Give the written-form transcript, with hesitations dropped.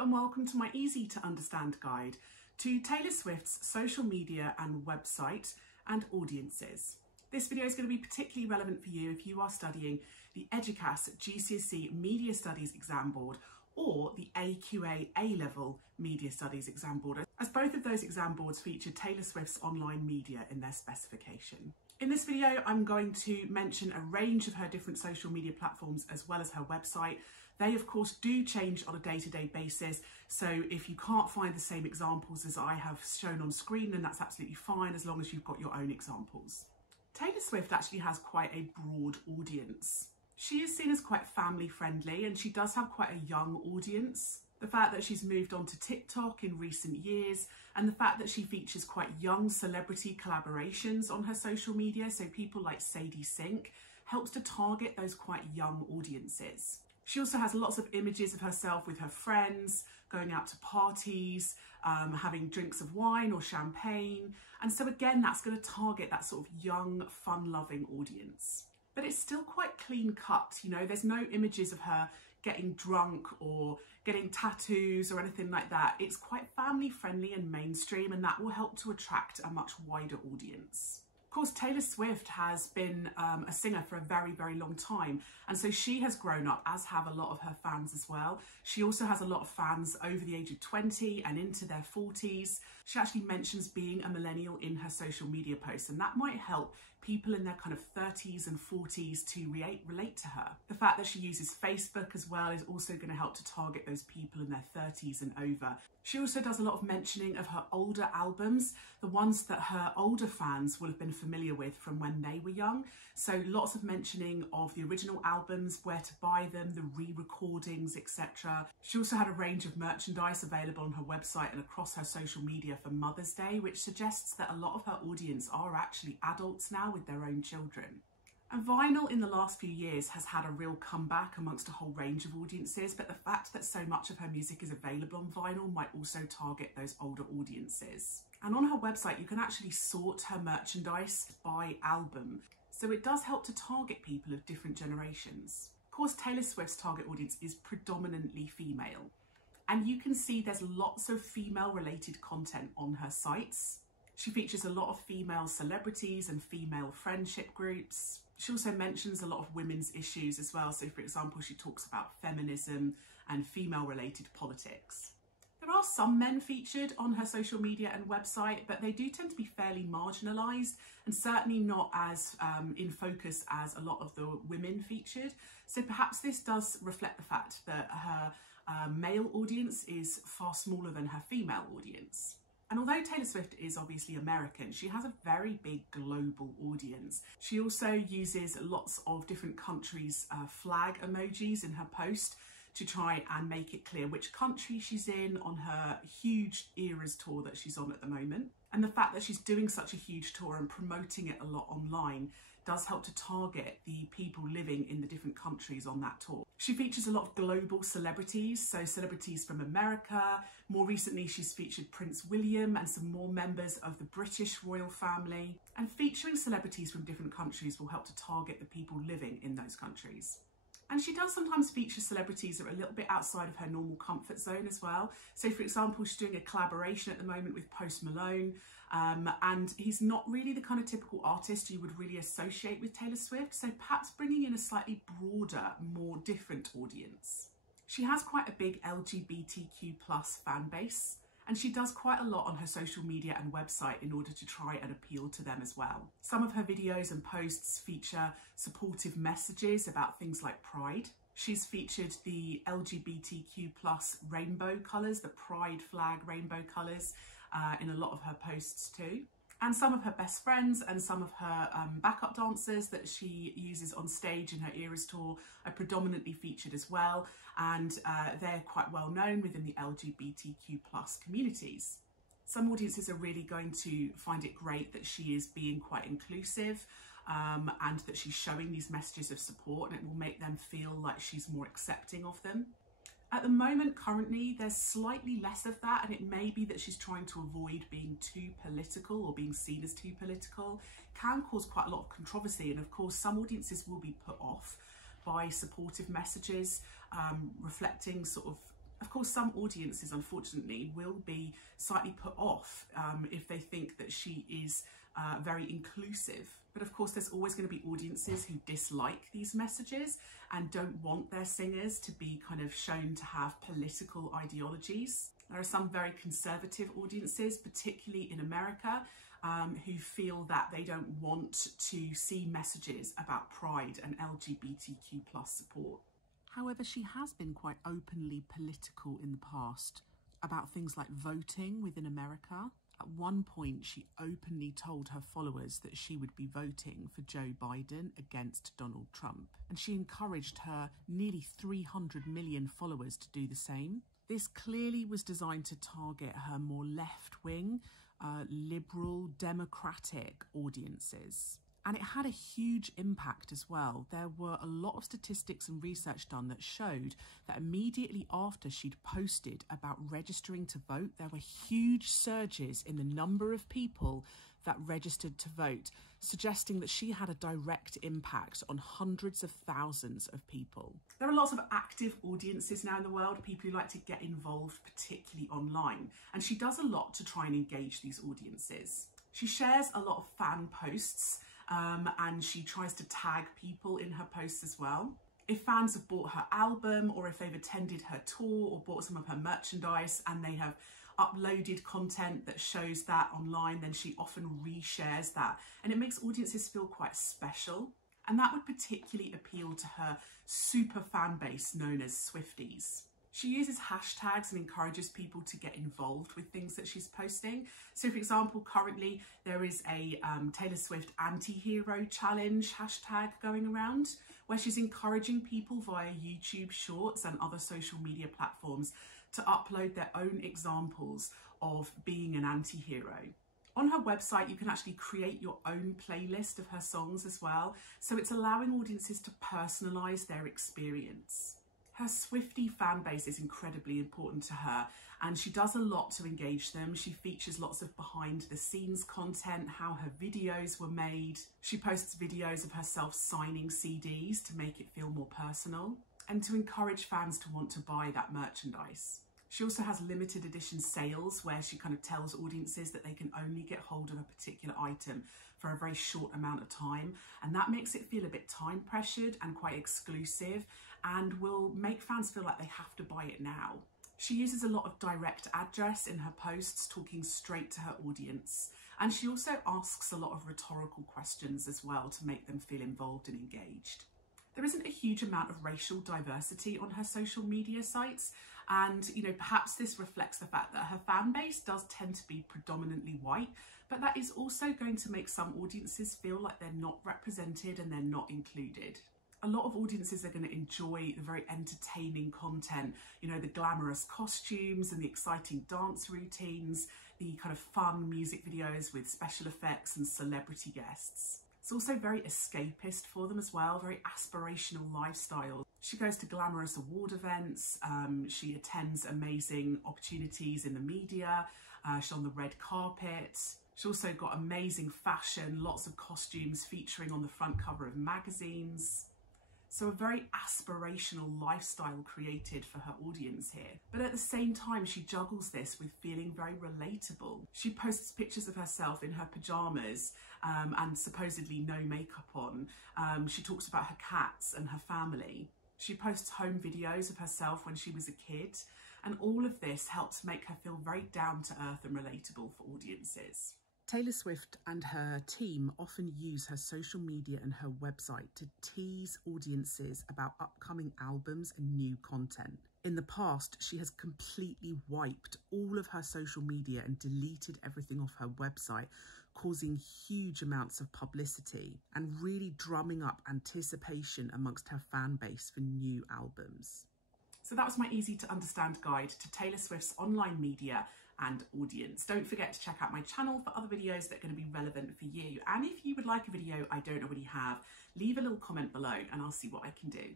Hello and welcome to my easy to understand guide to Taylor Swift's social media and website and audiences. This video is going to be particularly relevant for you if you are studying the Eduqas GCSE Media Studies exam board or the AQA A-level Media Studies exam board, as both of those exam boards feature Taylor Swift's online media in their specification. In this video, I'm going to mention a range of her different social media platforms as well as her website. They, of course, do change on a day-to-day basis, so if you can't find the same examples as I have shown on screen, then that's absolutely fine as long as you've got your own examples. Taylor Swift actually has quite a broad audience. She is seen as quite family-friendly and she does have quite a young audience. The fact that she's moved on to TikTok in recent years and the fact that she features quite young celebrity collaborations on her social media, so people like Sadie Sink, helps to target those quite young audiences. She also has lots of images of herself with her friends, going out to parties, having drinks of wine or champagne. And so again, that's going to target that sort of young, fun-loving audience. But it's still quite clean cut, you know, there's no images of her getting drunk or getting tattoos or anything like that. It's quite family friendly and mainstream, and that will help to attract a much wider audience. Of course, Taylor Swift has been a singer for a very, very long time, and so she has grown up, as have a lot of her fans as well. She also has a lot of fans over the age of 20 and into their 40s. She actually mentions being a millennial in her social media posts, and that might help people in their kind of 30s and 40s to relate to her. The fact that she uses Facebook as well is also going to help to target those people in their 30s and over. She also does a lot of mentioning of her older albums, the ones that her older fans will have been familiar with from when they were young. So lots of mentioning of the original albums, where to buy them, the re-recordings, etc. She also had a range of merchandise available on her website and across her social media for Mother's Day, which suggests that a lot of her audience are actually adults now with their own children. And vinyl in the last few years has had a real comeback amongst a whole range of audiences, but the fact that so much of her music is available on vinyl might also target those older audiences. And on her website, you can actually sort her merchandise by album, so it does help to target people of different generations. Of course, Taylor Swift's target audience is predominantly female, and you can see there's lots of female-related content on her sites. She features a lot of female celebrities and female friendship groups. She also mentions a lot of women's issues as well. So for example, she talks about feminism and female-related politics. There are some men featured on her social media and website, but they do tend to be fairly marginalised and certainly not as in focus as a lot of the women featured. So perhaps this does reflect the fact that her male audience is far smaller than her female audience. And although Taylor Swift is obviously American, she has a very big global audience. She also uses lots of different countries' flag emojis in her post to try and make it clear which country she's in on her huge Eras tour that she's on at the moment. And the fact that she's doing such a huge tour and promoting it a lot online does help to target the people living in the different countries on that tour. She features a lot of global celebrities, so celebrities from America. More recently, she's featured Prince William and some more members of the British royal family. And featuring celebrities from different countries will help to target the people living in those countries. And she does sometimes feature celebrities that are a little bit outside of her normal comfort zone as well. So for example, she's doing a collaboration at the moment with Post Malone, and he's not really the kind of typical artist you would really associate with Taylor Swift, so perhaps bringing in a slightly broader, more different audience. She has quite a big LGBTQ+ fan base, and she does quite a lot on her social media and website in order to try and appeal to them as well. Some of her videos and posts feature supportive messages about things like Pride. She's featured the LGBTQ+ rainbow colours, the Pride flag rainbow colours, in a lot of her posts too. And some of her best friends and some of her backup dancers that she uses on stage in her Eras tour are predominantly featured as well, and they're quite well known within the LGBTQ+ communities. Some audiences are really going to find it great that she is being quite inclusive and that she's showing these messages of support, and it will make them feel like she's more accepting of them. At the moment, currently, there's slightly less of that, and it may be that she's trying to avoid being too political or being seen as too political. It can cause quite a lot of controversy, and of course some audiences will be put off by supportive messages reflecting sort of Of course, some audiences, unfortunately, will be slightly put off if they think that she is very inclusive. But of course, there's always going to be audiences who dislike these messages and don't want their singers to be kind of shown to have political ideologies. There are some very conservative audiences, particularly in America, who feel that they don't want to see messages about pride and LGBTQ plus support. However, she has been quite openly political in the past about things like voting within America. At one point, she openly told her followers that she would be voting for Joe Biden against Donald Trump. And she encouraged her nearly 300 million followers to do the same. This clearly was designed to target her more left-wing, liberal, democratic audiences. And it had a huge impact as well. There were a lot of statistics and research done that showed that immediately after she'd posted about registering to vote, there were huge surges in the number of people that registered to vote, suggesting that she had a direct impact on hundreds of thousands of people. There are lots of active audiences now in the world, people who like to get involved, particularly online. And she does a lot to try and engage these audiences. She shares a lot of fan posts, and she tries to tag people in her posts as well. If fans have bought her album, or if they've attended her tour or bought some of her merchandise and they have uploaded content that shows that online, then she often reshares that. And it makes audiences feel quite special. And that would particularly appeal to her super fan base known as Swifties. She uses hashtags and encourages people to get involved with things that she's posting. So for example, currently there is a Taylor Swift anti-hero challenge hashtag going around, where she's encouraging people via YouTube Shorts and other social media platforms to upload their own examples of being an anti-hero. On her website, you can actually create your own playlist of her songs as well. So it's allowing audiences to personalise their experience. Her Swiftie fan base is incredibly important to her, and she does a lot to engage them. She features lots of behind the scenes content, how her videos were made. She posts videos of herself signing CDs to make it feel more personal and to encourage fans to want to buy that merchandise. She also has limited edition sales where she kind of tells audiences that they can only get hold of a particular item for a very short amount of time. And that makes it feel a bit time pressured and quite exclusive, and will make fans feel like they have to buy it now. She uses a lot of direct address in her posts, talking straight to her audience. And she also asks a lot of rhetorical questions as well to make them feel involved and engaged. There isn't a huge amount of racial diversity on her social media sites. And, perhaps this reflects the fact that her fan base does tend to be predominantly white, but that is also going to make some audiences feel like they're not represented and they're not included. A lot of audiences are going to enjoy the very entertaining content, the glamorous costumes and the exciting dance routines, the kind of fun music videos with special effects and celebrity guests. It's also very escapist for them as well, very aspirational lifestyle. She goes to glamorous award events, she attends amazing opportunities in the media, she's on the red carpet. She's also got amazing fashion, lots of costumes featuring on the front cover of magazines. So a very aspirational lifestyle created for her audience here. But at the same time, she juggles this with feeling very relatable. She posts pictures of herself in her pajamas and supposedly no makeup on. She talks about her cats and her family. She posts home videos of herself when she was a kid. And all of this helps make her feel very down to earth and relatable for audiences. Taylor Swift and her team often use her social media and her website to tease audiences about upcoming albums and new content. In the past, she has completely wiped all of her social media and deleted everything off her website, causing huge amounts of publicity and really drumming up anticipation amongst her fan base for new albums. So that was my easy to understand guide to Taylor Swift's online media and audience. Don't forget to check out my channel for other videos that are going to be relevant for you. And if you would like a video I don't already have, leave a little comment below and I'll see what I can do.